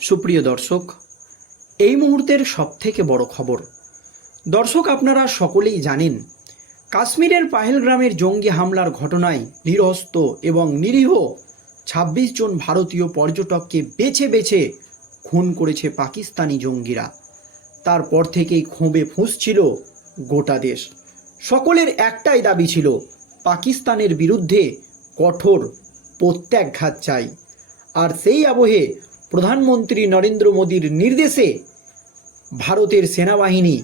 সুপ্রিয় দর্শক, এই মুহূর্তের সবথেকে বড় খবর। দর্শক, আপনারা সকলেই জানেন, কাশ্মীরের পাহেলগ্রামের জঙ্গি হামলার ঘটনায় নিরস্ত এবং নিরীহ ছাব্বিশ জন ভারতীয় পর্যটককে বেছে বেছে খুন করেছে পাকিস্তানি জঙ্গিরা। তারপর থেকেই ক্ষোভে ফুঁসছিল গোটা দেশ। সকলের একটাই দাবি ছিল, পাকিস্তানের বিরুদ্ধে কঠোর প্রত্যাঘাত চাই। আর সেই আবহে প্রধানমন্ত্রী নরেন্দ্র মোদীর নির্দেশে ভারতের সেনাবাহিনী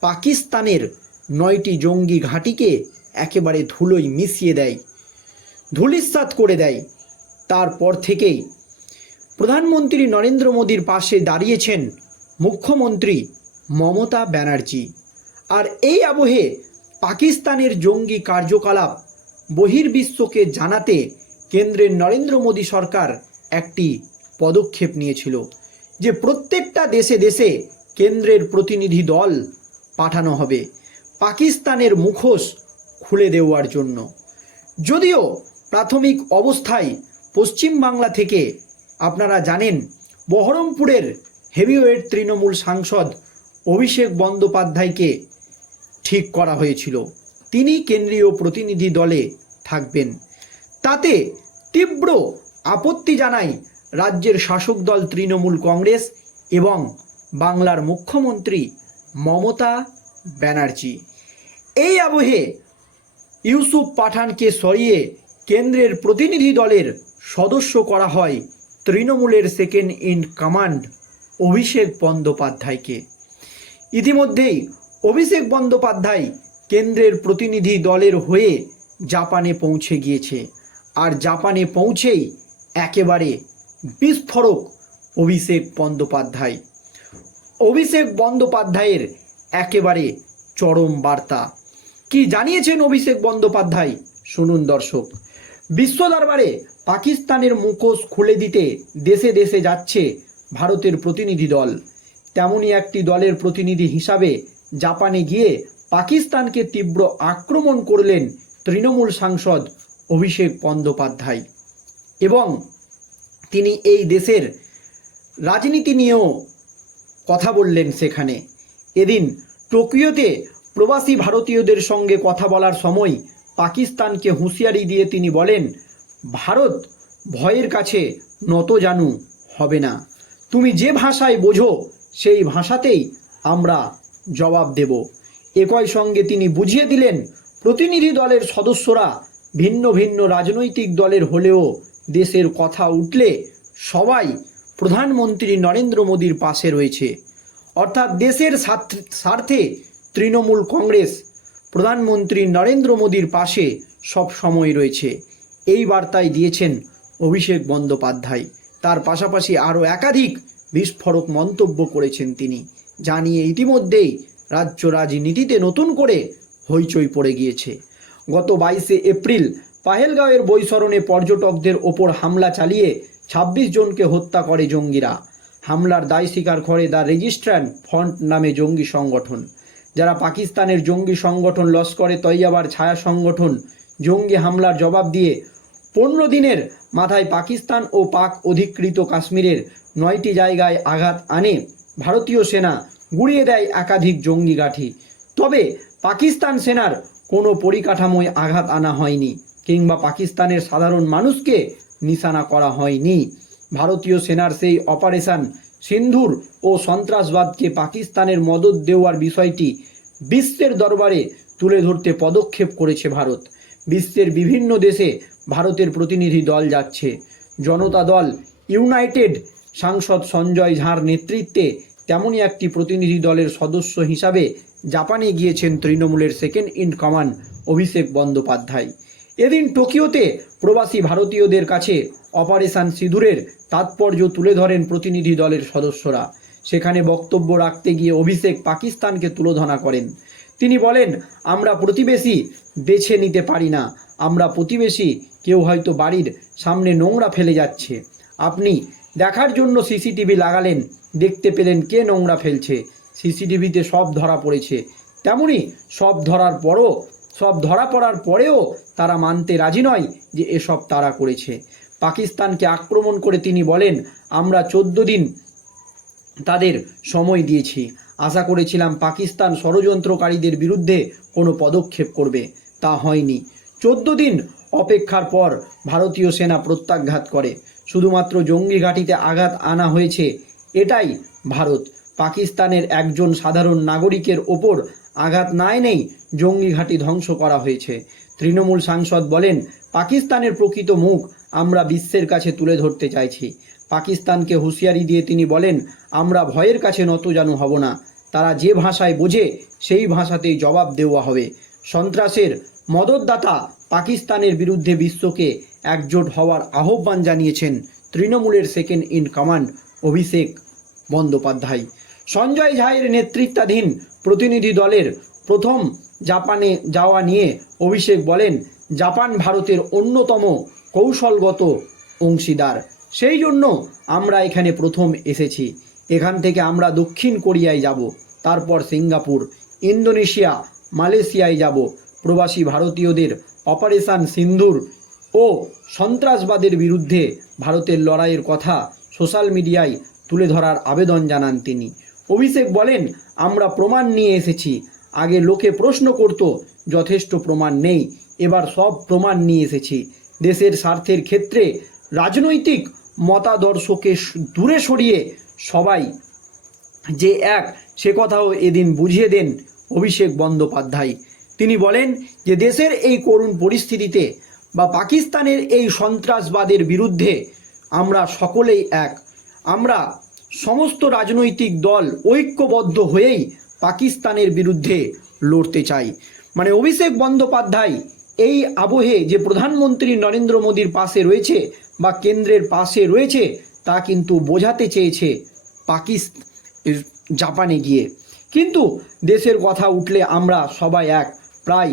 পাকিস্তানের নয়টি জঙ্গি ঘাঁটিকে একেবারে ধুলোয় মিশিয়ে দেয় ধুলিস্বাত করে দেয়। তারপর থেকেই প্রধানমন্ত্রী নরেন্দ্র মোদীর পাশে দাঁড়িয়েছেন মুখ্যমন্ত্রী মমতা ব্যানার্জি। আর এই আবহে পাকিস্তানের জঙ্গি কার্যকলাপ বহির্বিশ্বকে জানাতে কেন্দ্রের নরেন্দ্র মোদী সরকার একটি পদক্ষেপ নিয়েছিল যে প্রত্যেকটা দেশে দেশে কেন্দ্রের প্রতিনিধি দল পাঠানো হবে, পাকিস্তানের মুখোশ খুলে দেওয়ার জন্য। যদিও প্রাথমিক অবস্থায় পশ্চিমবাংলা থেকে আপনারা জানেন, বহরমপুরের হেভিওয়েট তৃণমূল সাংসদ অভিষেক বন্দ্যোপাধ্যায়কে ঠিক করা হয়েছিল। তিনি কেন্দ্রীয় প্রতিনিধি দলে থাকবেন। তাতে তীব্র আপত্তি জানায় রাজ্যের শাসক দল তৃণমূল কংগ্রেস এবং বাংলার মুখ্যমন্ত্রী মমতা ব্যানার্জি। এই আবহে ইউসুফ পাঠানকে সরিয়ে কেন্দ্রের প্রতিনিধি দলের সদস্য করা হয় তৃণমূলের সেকেন্ড ইন কমান্ড অভিষেক বন্দ্যোপাধ্যায়কে। ইতিমধ্যেই অভিষেক বন্দ্যোপাধ্যায় কেন্দ্রের প্রতিনিধি দলের হয়ে জাপানে পৌঁছে গিয়েছে। আর জাপানে পৌঁছেই একেবারে বিস্ফোরক অভিষেক বন্দ্যোপাধ্যায়। অভিষেক বন্দ্যোপাধ্যায়ের একেবারে চরম বার্তা। কি জানিয়েছেন অভিষেক বন্দ্যোপাধ্যায়? শুনুন দর্শক। বিশ্ব দরবারে পাকিস্তানের মুখোশ খুলে দিতে দেশে দেশে যাচ্ছে ভারতের প্রতিনিধি দল। তেমনই একটি দলের প্রতিনিধি হিসাবে জাপানে গিয়ে পাকিস্তানকে তীব্র আক্রমণ করলেন তৃণমূল সাংসদ অভিষেক বন্দ্যোপাধ্যায়। এবং তিনি এই দেশের রাজনীতি নিয়েও কথা বললেন সেখানে। এদিন টোকিওতে প্রবাসী ভারতীয়দের সঙ্গে কথা বলার সময় পাকিস্তানকে হুঁশিয়ারি দিয়ে তিনি বলেন, ভারত ভয়ের কাছে নত জানু হবে না। তুমি যে ভাষায় বোঝো সেই ভাষাতেই আমরা জবাব দেব। একই সঙ্গে তিনি বুঝিয়ে দিলেন, প্রতিনিধি দলের সদস্যরা ভিন্ন ভিন্ন রাজনৈতিক দলের হলেও দেশের কথা উঠলে সবাই প্রধানমন্ত্রী নরেন্দ্র মোদীর পাশে রয়েছে। অর্থাৎ দেশের স্বার্থে তৃণমূল কংগ্রেস, প্রধানমন্ত্রী নরেন্দ্র মোদীর পাশে সব সময় রয়েছে। এই বার্তায় দিয়েছেন অভিষেক বন্দ্যোপাধ্যায়। তার পাশাপাশি আরও একাধিক বিস্ফোরক মন্তব্য করেছেন তিনি। জানিয়ে ইতিমধ্যেই রাজ্য রাজনীতিতে নতুন করে হইচই পড়ে গিয়েছে। গত বাইশে এপ্রিল পাহেলগাঁওয়ের বৈশরণে পর্যটকদের ওপর হামলা চালিয়ে ছাব্বিশ জনকে হত্যা করে জঙ্গিরা। হামলার দায় স্বীকার করে দ্য রেজিস্ট্রান্ট ফ্রন্ট নামে জঙ্গি সংগঠন। যারা পাকিস্তানের জঙ্গি সংগঠন লস্করে তৈয়াবার ছায়া সংগঠন জঙ্গি হামলার জবাব দিয়ে পনেরো দিনের মাথায় পাকিস্তান ও পাক অধিকৃত কাশ্মীরের নয়টি জায়গায় আঘাত আনে ভারতীয় সেনা, গুড়িয়ে দেয় একাধিক জঙ্গি গাঠি। তবে পাকিস্তান সেনার কোনো পরিকাঠামোয় আঘাত আনা হয়নি। কিংবা পাকিস্তানের সাধারণ মানুষকে নিশানা করা হয়নি। ভারতীয় সেনার সেই অপারেশন সিন্ধুর ও সন্ত্রাসবাদকে পাকিস্তানের মদত দেওয়ার বিষয়টি বিশ্বের দরবারে তুলে ধরতে পদক্ষেপ করেছে ভারত। বিশ্বের বিভিন্ন দেশে ভারতের প্রতিনিধি দল যাচ্ছে। জনতা দল, ইউনাইটেড সাংসদ সঞ্জয় ঝাঁর নেতৃত্বে তেমনই একটি প্রতিনিধি দলের সদস্য হিসাবে জাপানে গিয়েছেন তৃণমূলের second in command Abhishek Bandyopadhyay. এদিন টোকিওতে প্রবাসী ভারতীয়দের কাছে অপারেশন সিঁদুরের তাৎপর্য তুলে ধরেন প্রতিনিধি দলের সদস্যরা। সেখানে বক্তব্য রাখতে গিয়ে অভিষেক পাকিস্তানকে তুলোধনা করেন। তিনি বলেন, আমরা প্রতিবেশী বেছে নিতে পারি না। আমরা প্রতিবেশী, কেউ হয়তো বাড়ির সামনে নোংরা ফেলে যাচ্ছে। আপনি দেখার জন্য সিসিটিভি লাগালেন, দেখতে পেলেন কে নোংরা ফেলছে। সিসিটিভিতে সব ধরা পড়েছে। তেমনি সব ধরার পরও সব ধরা পড়ার পরেও তারা মানতে রাজি নয় যে এসব তারা করেছে। পাকিস্তানকে আক্রমণ করে তিনি বলেন, আমরা চোদ্দ দিন তাদের সময় দিয়েছি। আশা করেছিলাম পাকিস্তান ষড়যন্ত্রকারীদের বিরুদ্ধে কোনো পদক্ষেপ করবে। তা হয়নি। চোদ্দ দিন অপেক্ষার পর ভারতীয় সেনা প্রত্যাঘাত করে। শুধুমাত্র জঙ্গি ঘাঁটিতে আঘাত আনা হয়েছে। এটাই ভারত। পাকিস্তানের একজন সাধারণ নাগরিকের ওপর আঘাত না এনেই জঙ্গি ঘাঁটি ধ্বংস করা হয়েছে। তৃণমূল সাংসদ বলেন, পাকিস্তানের প্রকৃত মুখ আমরা বিশ্বের কাছে তুলে ধরতে চাইছি। পাকিস্তানকে হুঁশিয়ারি দিয়ে তিনি বলেন, আমরা ভয়ের কাছে নতজানু হব না। তারা যে ভাষায় বোঝে, সেই ভাষাতেই জবাব দেওয়া হবে। সন্ত্রাসের মদতদাতা পাকিস্তানের বিরুদ্ধে বিশ্বকে একজোট হওয়ার আহ্বান জানিয়েছেন তৃণমূলের second in command Abhishek Bandyopadhyay. Sanjay ঝায়ের নেতৃত্বাধীন প্রতিনিধি দলের প্রথম জাপানে যাওয়া নিয়ে অভিষেক বলেন, জাপান ভারতের অন্যতম কৌশলগত অংশীদার। সেই জন্য আমরা এখানে প্রথম এসেছি। এখান থেকে আমরা দক্ষিণ কোরিয়ায় যাব, তারপর সিঙ্গাপুর, ইন্দোনেশিয়া, মালয়েশিয়ায় যাব। প্রবাসী ভারতীয়দের অপারেশন সিন্ধুর ও সন্ত্রাসবাদের বিরুদ্ধে ভারতের লড়াইয়ের কথা সোশ্যাল মিডিয়ায় তুলে ধরার আবেদন জানান তিনি। অভিষেক বলেন, আমরা প্রমাণ নিয়ে এসেছি। আগে লোকে প্রশ্ন করত, যথেষ্ট প্রমাণ নেই। এবার সব প্রমাণ নিয়ে এসেছি। দেশের স্বার্থের ক্ষেত্রে রাজনৈতিক মতাদর্শকে দূরে সরিয়ে সবাই যে এক, সে কথাও এদিন বুঝিয়ে দেন অভিষেক বন্দ্যোপাধ্যায়। তিনি বলেন যে, দেশের এই করুণ পরিস্থিতিতে বা পাকিস্তানের এই সন্ত্রাসবাদের বিরুদ্ধে আমরা সকলেই এক। আমরা সমস্ত রাজনৈতিক দল ঐক্যবদ্ধ হয়েই পাকিস্তানের বিরুদ্ধে লড়তে চাই মানে অভিষেক বন্দ্যোপাধ্যায় এই আবহে যে প্রধানমন্ত্রী নরেন্দ্র মোদীর পাশে রয়েছে বা কেন্দ্রের পাশে রয়েছে, তা কিন্তু বোঝাতে চেয়েছে পাকিস্তান জাপানে গিয়ে। কিন্তু দেশের কথা উঠলে আমরা সবাই এক। প্রায়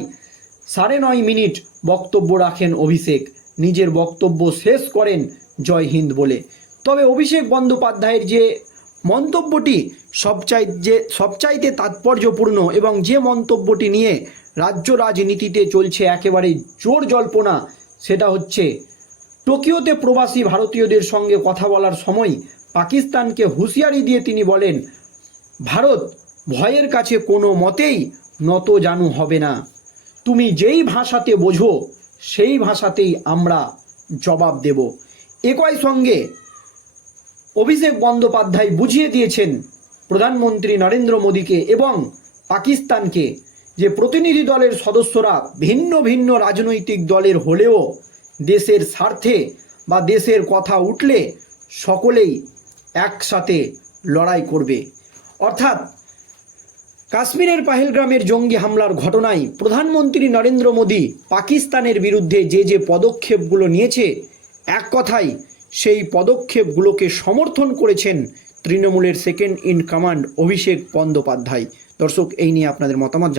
সাড়ে নয় মিনিট বক্তব্য রাখেন অভিষেক। নিজের বক্তব্য শেষ করেন জয় হিন্দ বলে। তবে অভিষেক বন্দ্যোপাধ্যায়ের যে মন্তব্যটি সবচাই, যে সবচাইতে তাৎপর্যপূর্ণ এবং যে মন্তব্যটি নিয়ে রাজ্য রাজনীতিতে চলছে একেবারে জোর জল্পনা, সেটা হচ্ছে, টোকিওতে প্রবাসী ভারতীয়দের সঙ্গে কথা বলার সময় পাকিস্তানকে হুঁশিয়ারি দিয়ে তিনি বলেন, ভারত ভয়ের কাছে কোনো মতেই নত জানু হবে না। তুমি যেই ভাষাতে বোঝো, সেই ভাষাতেই আমরা জবাব দেব। একই সঙ্গে অভিষেক বন্দ্যোপাধ্যায় বুঝিয়ে দিয়েছেন প্রধানমন্ত্রী নরেন্দ্র মোদীকে এবং পাকিস্তানকে যে প্রতিনিধি দলের সদস্যরা ভিন্ন ভিন্ন রাজনৈতিক দলের হলেও দেশের স্বার্থে বা দেশের কথা উঠলে সকলেই একসাথে লড়াই করবে। অর্থাৎ কাশ্মীরের পাহেলগ্রামের জঙ্গি হামলার ঘটনায় প্রধানমন্ত্রী নরেন্দ্র মোদী পাকিস্তানের বিরুদ্ধে যে যে পদক্ষেপগুলো নিয়েছে, এক কথায় সেই পদক্ষেপগুলোকে সমর্থন করেছেন তৃণমূলের second in command Abhishek Bandyopadhyay দর্শক, এই নিয়ে আপনাদের মতামত।